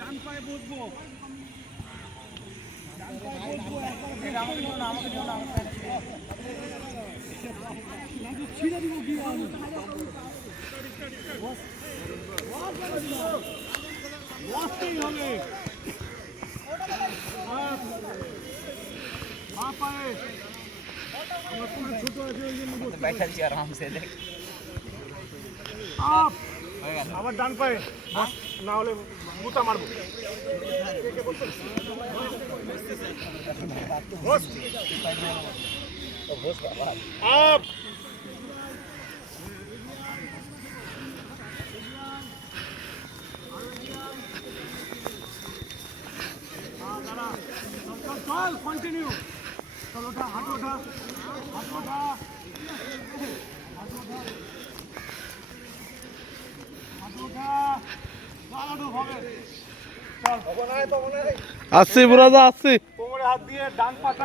ডান পায়ে বসবো, ছিঁড়ে দিব কি বসতেই হবে। পা পায়ে আমার কোনো ছোট আছে ওই জন্য बैठा जी आराम से देख আপ আবার ডান পায়ে বস, না হলে মুতা মারবো। বস আপ চল কন্টিনিউ, চল ওঠা, হাত ওঠা, হাত ওঠা, হাত ওঠা, হাত ওঠা, দাঁড়ানো হবে। চল আসছি বুড়াদা আসছি। কোমরে হাত দিয়ে ডান পাটা